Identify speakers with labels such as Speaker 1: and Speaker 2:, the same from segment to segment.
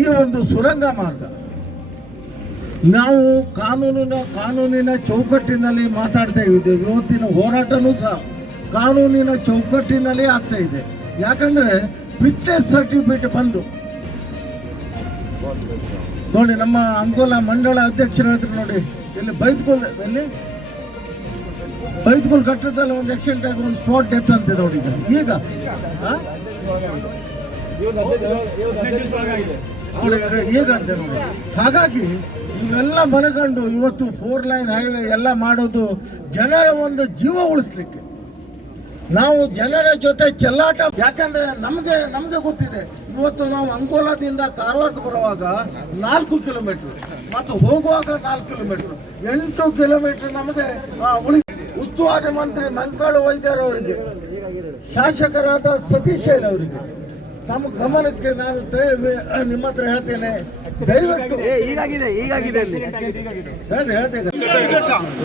Speaker 1: ಈ ಒಂದು ಸುರಂಗ ಮಾರ್ಗ. ನಾವು ಕಾನೂನಿನ ಕಾನೂನಿನ ಚೌಕಟ್ಟಿನಲ್ಲಿ ಮಾತಾಡ್ತಾ ಇದ್ದೇವೆ. ಇವತ್ತಿನ ಹೋರಾಟನೂ ಸಹ ಕಾನೂನಿನ ಚೌಕಟ್ಟಿನಲ್ಲಿ ಆಗ್ತಾ ಇದೆ. ಯಾಕಂದ್ರೆ ಫಿಟ್ನೆಸ್ ಸರ್ಟಿಫಿಕೇಟ್ ಬಂದು. ನೋಡಿ, ನಮ್ಮ ಅಂಕೋಲ ಮಂಡಳ ಅಧ್ಯಕ್ಷರು ಹತ್ರ ನೋಡಿ. ಇಲ್ಲಿ ಬೈದ್ಕೋಲ್, ಎಲ್ಲಿ? ಬೈದ್ಕೋಲ್ ಕಟ್ಟಡದಲ್ಲಿ ಒಂದು ಆಕ್ಸಿಡೆಂಟ್ ಆಗಿ ಒಂದು ಸ್ಪಾಟ್ ಡೆತ್ ಅಂತಿದೆ ನೋಡಿ ಈಗ. ನೋಡಿ ಹಾಗಾಗಿ ಇವೆಲ್ಲ ಮನಗಂಡು ಇವತ್ತು ಫೋರ್ ಲೈನ್ ಹೈವೇ ಎಲ್ಲ ಮಾಡೋದು ಜನರ ಒಂದು ಜೀವ ಉಳಿಸ್ಲಿಕ್ಕೆ. ನಾವು ಜನರ ಜೊತೆ ಚೆಲ್ಲಾಟ, ಯಾಕಂದ್ರೆ ನಮಗೆ ನಮಗೆ ಗೊತ್ತಿದೆ. ಇವತ್ತು ನಾವು ಅಂಕೋಲಾದಿಂದ ಕಾರವಾರಕ್ಕೆ ಬರುವಾಗ ನಾಲ್ಕು ಕಿಲೋಮೀಟರ್ ಮತ್ತು ಹೋಗುವಾಗ ನಾಲ್ಕು ಕಿಲೋಮೀಟರ್ ಎಂಟು ಕಿಲೋಮೀಟರ್ ನಮಗೆ ಉಳಿ ಉಸ್ತುವಾರಿ ಮಂತ್ರಿ ಮಂಕಾಳು ವೈದ್ಯರವರಿಗೆ, ಶಾಸಕರಾದ ಸತೀಶ್ ಅವರಿಗೆ ತಮ್ಮ ಗಮನಕ್ಕೆ ನಾನು ನಿಮ್ಮ ಹತ್ರ ಹೇಳ್ತೇನೆ. ದಯವಿಟ್ಟು
Speaker 2: ಈಗಾಗಿದೆ ಈಗಾಗಿದೆ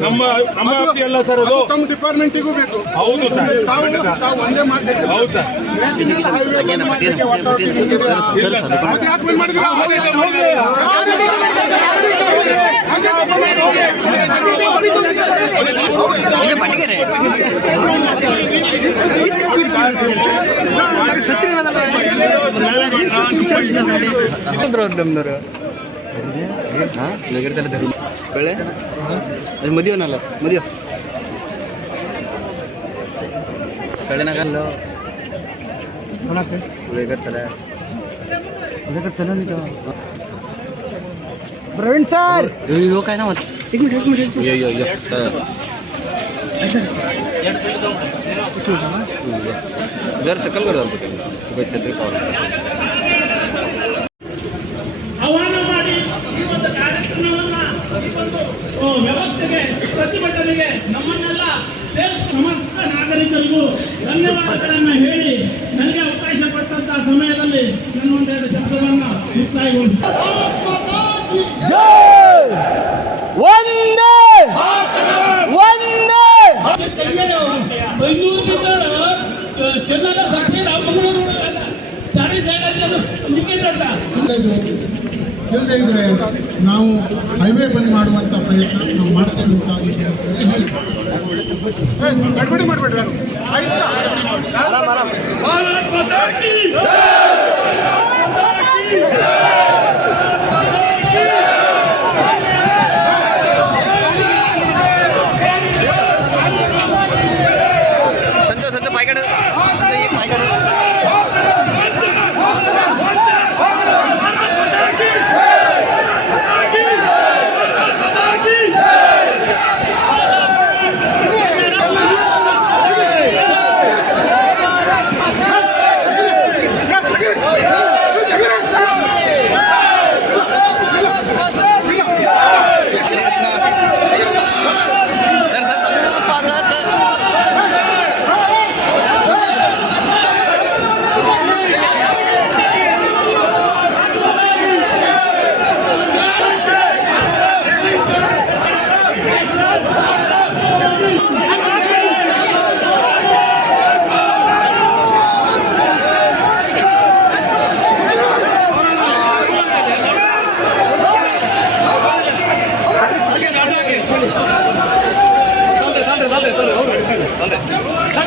Speaker 3: ನಮ್ಮ ನಮ್ಮ ವ್ಯಾಪ್ತಿ ಅಲ್ಲ ಸರ್ ಅದು
Speaker 4: ತಮ್ಮ ಡಿಪಾರ್ಟ್ಮೆಂಟಿಗೂ ಬೇಕು
Speaker 3: ಹೌದು ಸರ್
Speaker 4: ತಾವು ತಾವು ಒಂದೇ ಮಾತು
Speaker 3: ಹೌದು ಸರ್
Speaker 4: ನ್ಯಾಷನಲ್ ಹೈವೇ ಮಾಡ್ಲಿಕ್ಕೆ authority ನೀಡಿದ್ದೀರಾ? ಅದು ಯಾಕೆ ಬಂದ್ ಮಾಡಿದ್ದೀರಾ?
Speaker 2: ನಮ್ದವ್ರು ಹಾಂ ನಗರದಲ್ಲಿ ಬೆಳೆ ಅದು ಮದುವೆನಲ್ಲ ಮದುವೆ ಬೆಳೆನಾಗಲ್ಲ ಬೇಕರ್ತಾರೆ ಬೇಕಾದ್ರೆ ಚಲೋ ನಿಂತಾವ
Speaker 5: ಪ್ರವೀಣ್ ಸರ್! ಇವಕಾಯ್ನ ಅಯ್ಯೋ. ಅಯ್ಯೋ ಜರ ಸಕಲ್ ಬರೋದು ಗೊತ್ತಿಲ್ಲ ಪ್ರತಿಭಟನೆಗೆ ನಮ್ಮನ್ನೆಲ್ಲ ಸಮಸ್ತ ನಾಗರಿಕರಿಗೂ ಧನ್ಯವಾದಗಳನ್ನು ಹೇಳಿ ನನಗೆ ಅವಕಾಶ ಕೊಟ್ಟಂತಹ ಸಮಯದಲ್ಲಿ ನನ್ನ ಒಂದೆರಡು ಶಬ್ದವನ್ನ ಮುಕ್ತಾಯಗೊಳಿಸಿ
Speaker 4: ಇಲ್ಲದೆ ಇದ್ರೆ ನಾವು ಹೈವೇ ಬಂದ್ ಮಾಡುವಂತ ಪ್ರಯತ್ನ ನಾವು ಮಾಡ್ತೇವೆ ಅಂತ ಹೇಳಿ ಸಂಜೆ. ಆಯ್ತಾ?
Speaker 5: ಭಾರತ್ ಮಾತಾ ಕೀ
Speaker 2: संत なんで？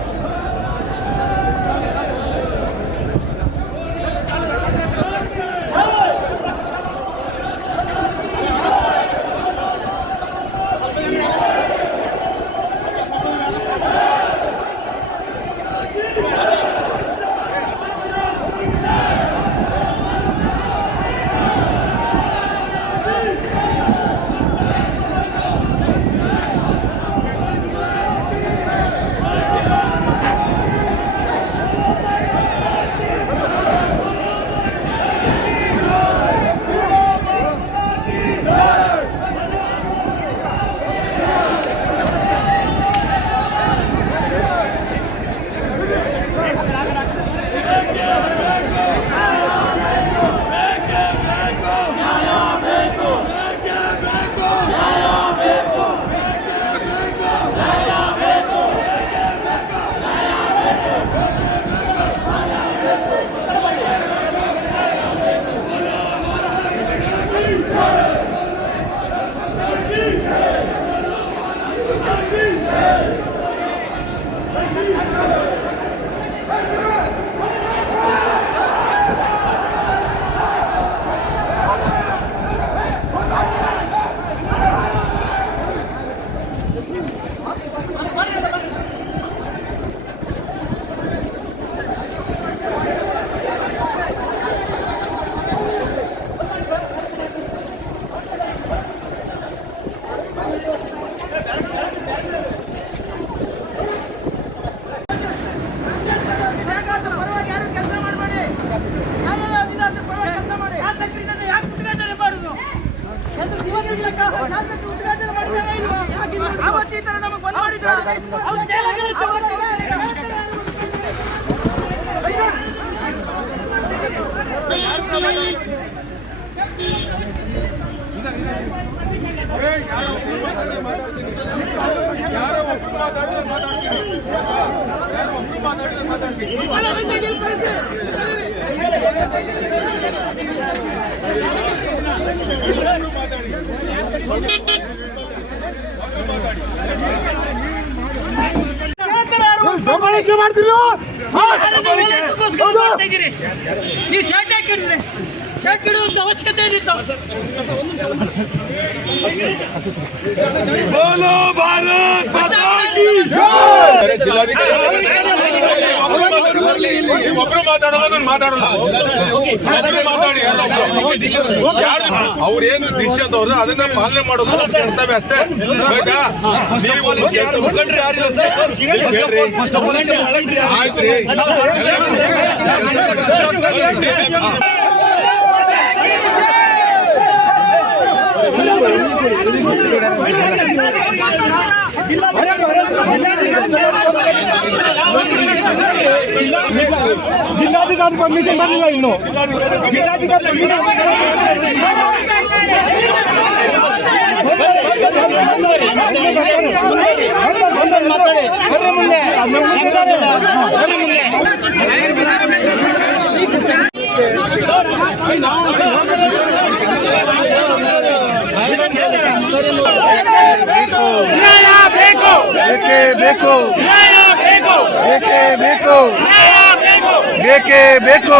Speaker 2: ಮಾತಾಡಿ
Speaker 3: ದಬ್ಬಾಳಿಕೆ ಮಾಡ್ತೀರಿ
Speaker 5: ಈ ಶರ್ಟ್ ಹಾಕಿಡ್ರಿ ಶರ್ಟ್ ಇಡುವಂತ ಅವಶ್ಯಕತೆ ಏನಿತ್ತು
Speaker 3: ಬೋಲೋ ಭಾರತ್ ಒಬ್ರು ಮಾತಾಡೋದು ನಾನು ಮಾತಾಡಲ್ಲ. ಒಬ್ರು ಮಾತಾಡಿ ಅವ್ರೇನು ತಗೊಂಡ್ರೆ ಅದನ್ನ ಪಾಲನೆ ಮಾಡೋದು ಕರ್ತವ್ಯ ಅಷ್ಟೇ. ಬೇಕಾ జిల్లాధికారి పర్మిషన్ పర్లేదు ఇన్నో జిల్లాధికారి పర్మిషన్ మాట్లాడే బర్రె ముందే
Speaker 1: బర్రె ముందే ಬೇಕೇ ಬೇಕು ಬೇಕೇ ಬೇಕು